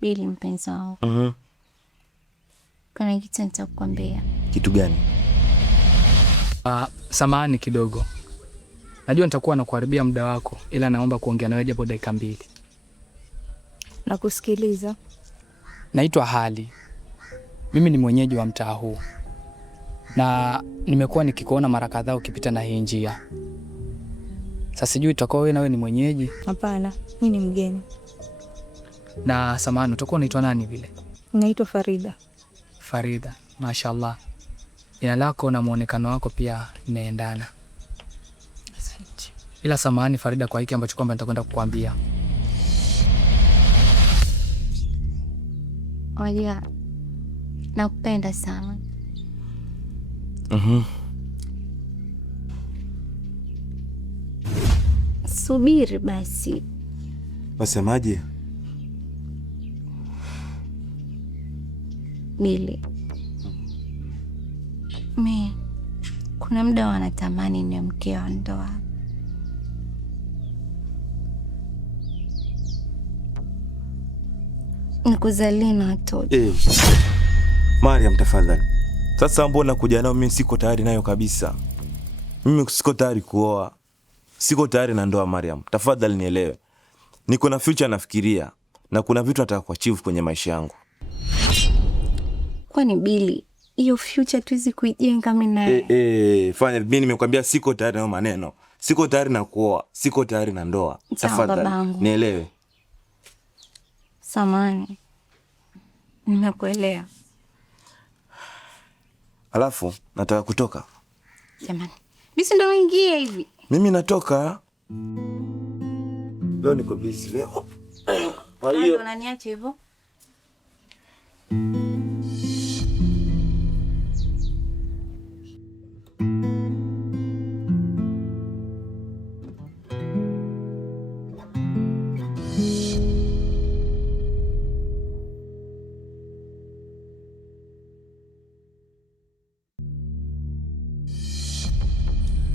Bili mpenzi wangu. Kuna kitu nitakwambia. Kitu gani? Samahani kidogo. Najua nitakuwa nakuharibia muda wako, ila naomba kuongea nawe japo dakika 2. Nakusikiliza. Naitwa Hali. Mimi ni mwenyeji wa mtaa huu. Na nimekuwa nikikuona mara kadhaa ukipita na hii njia. Sasa sijui utakuwa wewe na wewe ni mwenyeji? Hapana, mimi ni mgeni. Na samahani, utakuwa unaitwa nani vile? Naitwa Farida. Farida, mashaallah. Jina lako na muonekano wako pia inaendana. Asante. Ila samahani Farida kwa hiki ambacho kwamba nitakwenda kukuambia. Oya, nakupenda sana. Subiri basi. Wasemaje? Bili. Kuna muda wanatamani ni mke wa ndoa. Nikuzalie na watoto. Mariam tafadhali. Sasa mbona kuja nao mimi siko tayari nayo kabisa. Mimi siko tayari kuoa. Siko tayari na ndoa Mariam. Tafadhali nielewe. Niko na future nafikiria na kuna vitu nataka kuachieve kwenye maisha yangu. Kwani Bili, hiyo future tuwezi kuijenga mimi naye? Fanya mimi nimekwambia siko tayari na maneno. Siko tayari na kuoa, siko tayari na ndoa. Tafadhali nielewe. Samahani. Nimekuelewa. Alafu nataka kutoka. Jamani. Bisi ndo ingie hivi. Mimi natoka. Leo niko busy leo. Kwa hiyo unaniacha hivyo?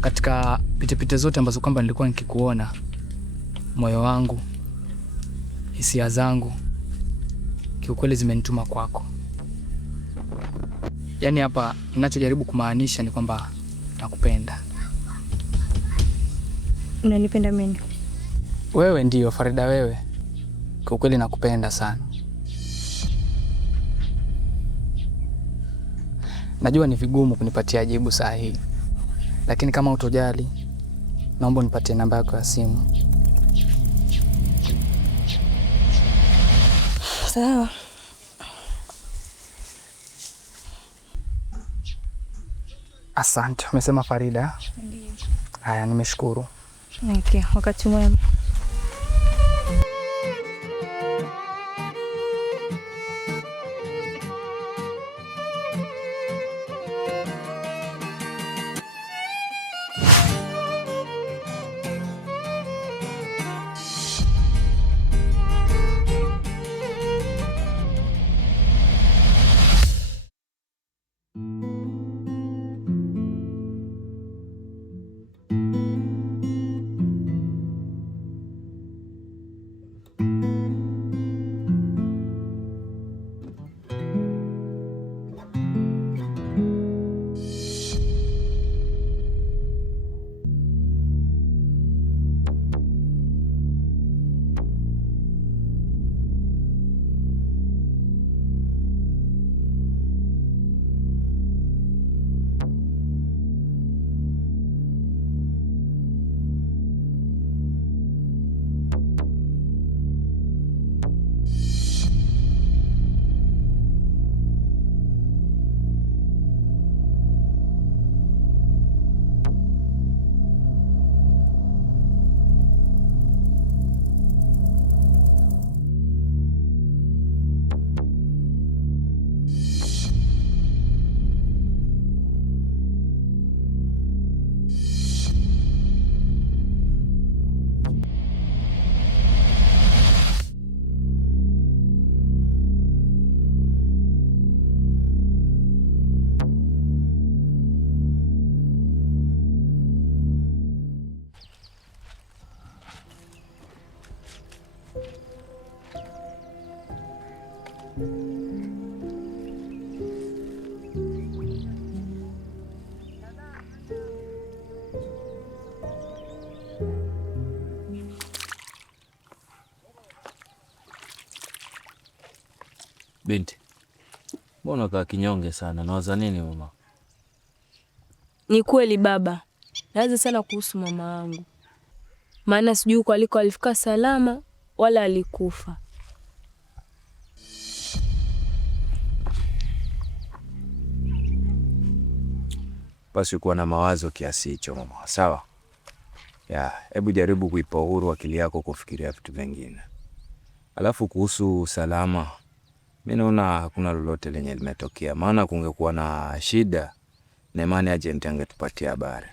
Katika pitepite zote ambazo kwamba nilikuwa nikikuona, moyo wangu, hisia zangu kiukweli zimenituma kwako. Yaani hapa ninachojaribu kumaanisha ni kwamba nakupenda. Unanipenda mimi? Wewe ndiyo Farida, wewe. Kiukweli nakupenda sana. Najua ni vigumu kunipatia jibu sahihi. Lakini kama utojali, naomba nipatie namba yako ya simu. Sawa. Asante. Umesema Farida? Ndiyo. Haya, nimeshukuru. Okay, wakati mwema. Binti, mbona kaa kinyonge sana? Nawaza nini mama? Ni kweli baba, nawaza sana kuhusu mama wangu, maana sijui huko aliko alifika salama wala alikufa. Basi kuwa na mawazo kiasi hicho mama, sawa? Hebu jaribu kuipa uhuru akili yako kufikiria vitu vingine. Alafu kuhusu salama, mimi naona hakuna lolote lenye limetokea, maana kungekuwa na shida na imani agent angetupatia habari.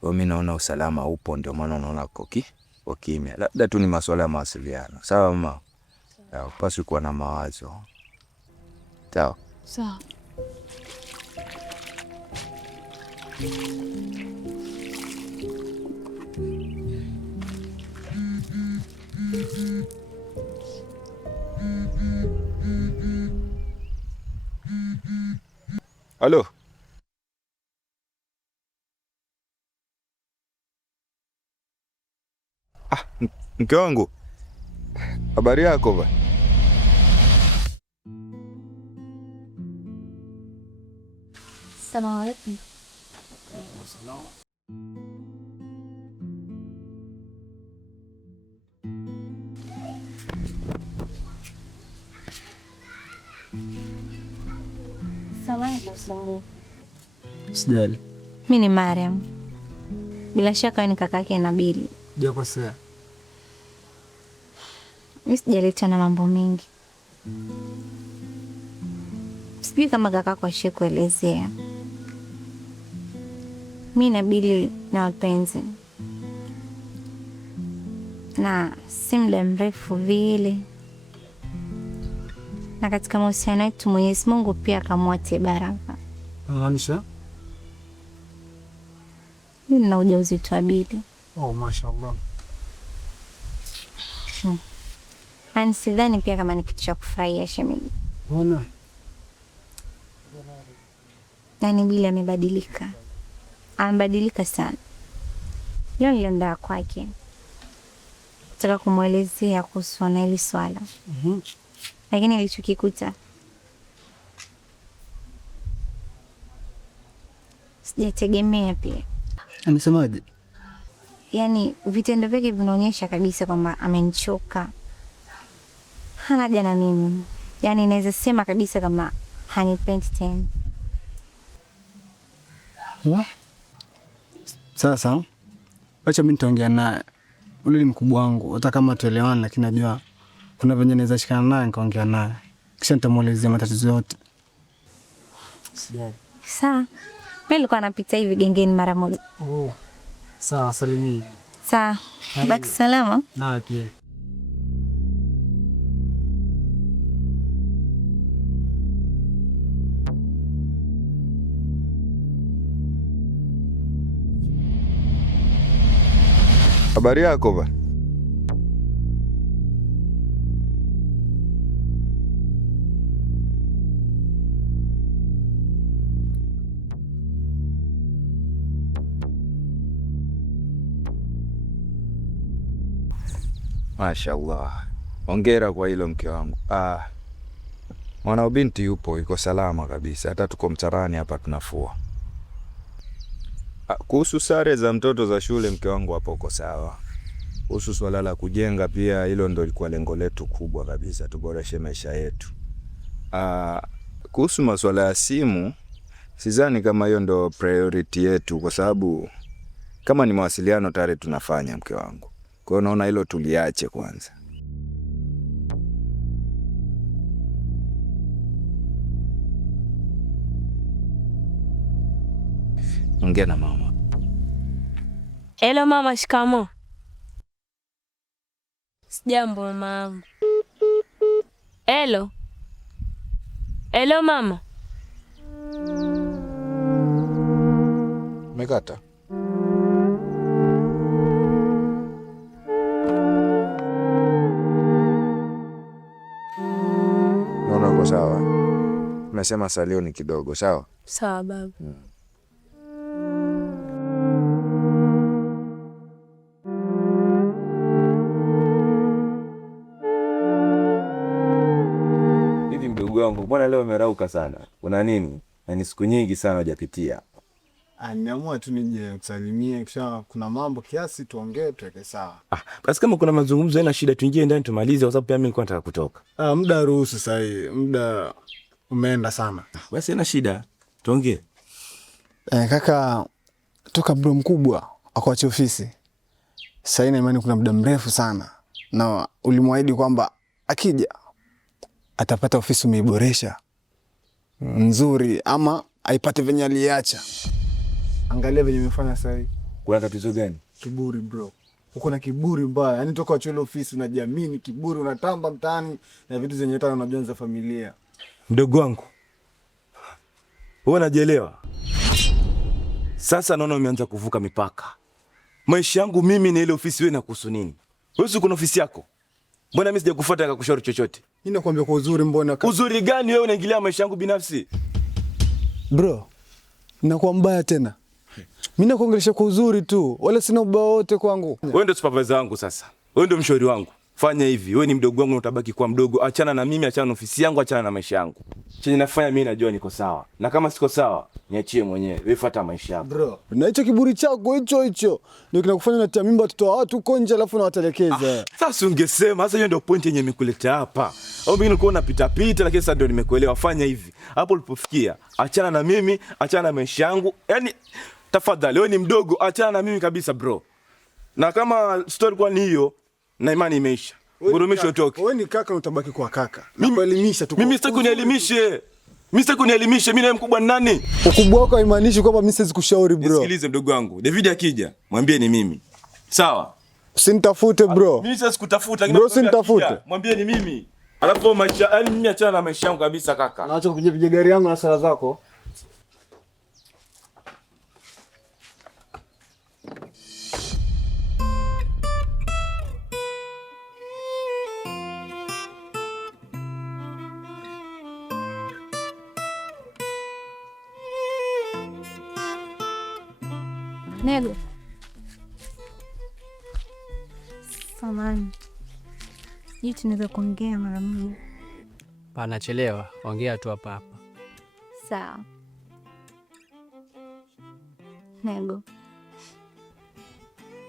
Kwa mimi naona usalama upo, ndio maana naona kwa kimya. Labda tu ni masuala ya mawasiliano. Sawa mama? Basi kuwa na mawazo. Sawa. Sawa. Halo. Mke wangu. Habari yako ba? Assalamu alaikum. Sijali. Mimi ni Mariam. Bila shaka ni kaka yake Nabili. Hujakosea. Mimi sijaleta na mambo mengi. Sijui kama kaka kwa shie kuelezea. Mimi na Nabili na wapenzi. Na si muda mrefu vile. Na katika mahusiano yetu Mwenyezi Mungu pia akamwatia baraka. Maanisha? Mimi nina ujauzito wa Bili. Oh, mashaallah. Ani sidhani pia kama ni kitu cha kufurahia shemeji. Mbona? Nani Bili amebadilika. Amebadilika sana. Leo nilienda kwake. Nataka kumwelezea kuhusu na hili swala. Lakini nilichokikuta sijategemea pia. Amesemaje? Yaani vitendo vyake vinaonyesha kabisa kwamba amenichoka. Hana haja na mimi. Yaani naweza sema kabisa kama hanipendi tena. Sasa Acha mimi nitaongea naye. Ule ni mkubwa wangu, hata kama tuelewana, lakini najua kuna venye naweza shikana naye nikaongea naye. Kisha nitamuelezea matatizo yote. Sawa. Mimi nilikuwa napita hivi gengeni mara moja. Oh. Sawa, salimia. Sawa. Baki salama. Na pia. Habari yako ba? Mashaallah. Hongera kwa hilo mke wangu. Mwanao binti yuko salama kabisa. Hata tuko mtarani hapa tunafua. Kuhusu sare za mtoto za shule mke wangu hapo uko sawa. Kuhusu swala la kujenga pia hilo ndo lilikuwa lengo letu kubwa kabisa, tuboreshe maisha yetu. Kuhusu masuala ya simu sidhani kama hiyo ndo priority yetu, kwa sababu kama ni mawasiliano tayari tunafanya mke wangu. Kwa hiyo naona hilo tuliache kwanza. Ongea na mama. Hello mama, shikamo. Sijambo mama. Hello. Hello mama. Umekata? Naona uko sawa. Umesema salio ni kidogo, sawa? Sawa baba. Hivi mdogo wangu, mbona leo umerauka sana? Una nini? Na ni siku nyingi sana hujapitia. Nimeamua tu nije kusalimia, kisha kuna mambo kiasi tuongee tuweke sawa. Basi kama kuna mazungumzo haina shida, tuingie ndani tumalize, kwa sababu pia mimi nilikuwa nataka kutoka. Muda ruhusu sasa hivi. Muda umeenda sana. Basi haina shida. Tuongee. Kaka, toka bro mkubwa akuache ofisi. Sasa ina imani kuna muda mrefu sana. Na ulimwahidi kwamba akija atapata ofisi umeiboresha nzuri, ama aipate venye aliacha. Angalia venye umefanya sasa hivi. Kuna tatizo gani? Kiburi bro. Uko na kiburi mbaya. Yaani toka uache ofisi unajiamini, kiburi unatamba mtaani na vitu zenye hata unajua za familia. Mdogo wangu, wewe unajielewa? Sasa naona umeanza kuvuka mipaka. Maisha yangu mimi na ile ofisi wewe inakuhusu nini? Wewe uko na ofisi yako. Mbona mimi sijakufuata akakushauri chochote? Mimi nakwambia kwa uzuri, mbona uzuri gani wewe unaingilia maisha yangu binafsi? Bro, ninakuwa mbaya tena. Mimi nakuongelesha kwa uzuri tu, wala sina ubaya wote kwangu. Wewe ndio supervisor wangu sasa. Wewe ndio mshauri wangu. Fanya hivi, wewe ni mdogo wangu, utabaki kuwa mdogo. Achana na mimi, achana na ofisi yangu, achana na maisha yangu. Chenye nafanya mimi najua niko sawa. Na kama siko sawa, niachie mwenyewe. Wewe fuata maisha yako. Bro, na hicho kiburi chako hicho ndio kinakufanya unatia mimba watoto wa watu huko nje alafu unawatelekeza. Sasa ungesema, sasa hiyo ndio point yenye nimekuleta hapa. Au mimi nilikuwa napita pita, lakini sasa ndio nimekuelewa. Fanya hivi. Hapo ulipofikia, achana na mimi, achana na maisha yangu. Yaani tafadhali, wewe ni mdogo, achana na mimi kabisa bro. Na kama story kwa ni hiyo, na imani imeisha. Gurumisho toke. Wewe ni kaka, utabaki kwa kaka. Nakuelimisha tu. Mimi sitaki unielimishe. Mimi naye mkubwa ni nani? Ukubwa wako haimaanishi kwamba mimi siwezi kushauri bro. Nisikilize mdogo wangu. David akija, mwambie ni mimi. Sawa? Usinitafute bro. Mimi siwezi kutafuta, bro, usinitafute. Mwambie ni mimi. Alafu maisha, yani mimi achana na maisha yangu kabisa kaka. Naacha kupiga gari yangu na sala zako. Nego. Samahani. Sijui tunaweza kuongea mara moja. Panachelewa, ongea tu hapa hapa. Sawa. Nego.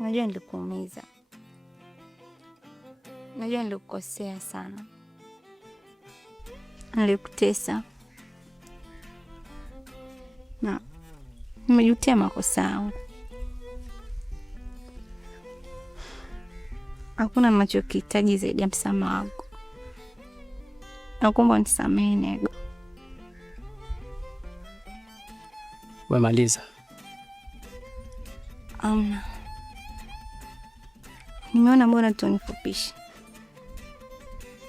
Najua nilikuumiza. Najua nilikukosea sana. Nilikutesa. Na nimejutia makosa yangu. hakuna ninachokihitaji zaidi ya msamaha wako. Nakuomba unisamehe Nego. Umemaliza? Amna. Nimeona bora tu nifupishe.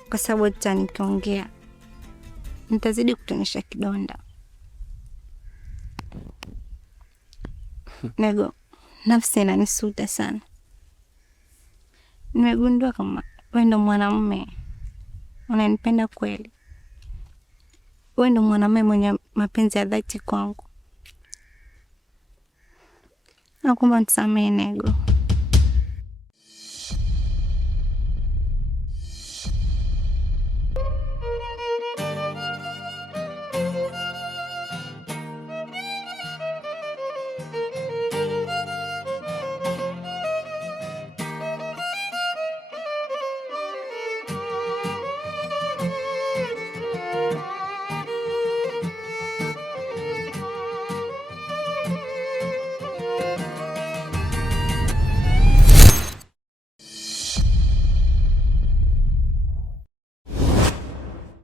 Kwa sababu hata nikiongea nitazidi kutonesha kidonda. Nego, nafsi inanisuta sana. Nimegundua kama wewe ndo mwanamume unanipenda kweli. Wewe ndo mwanamume mwenye mapenzi ya dhati kwangu. Nakuomba unisamehe Nego.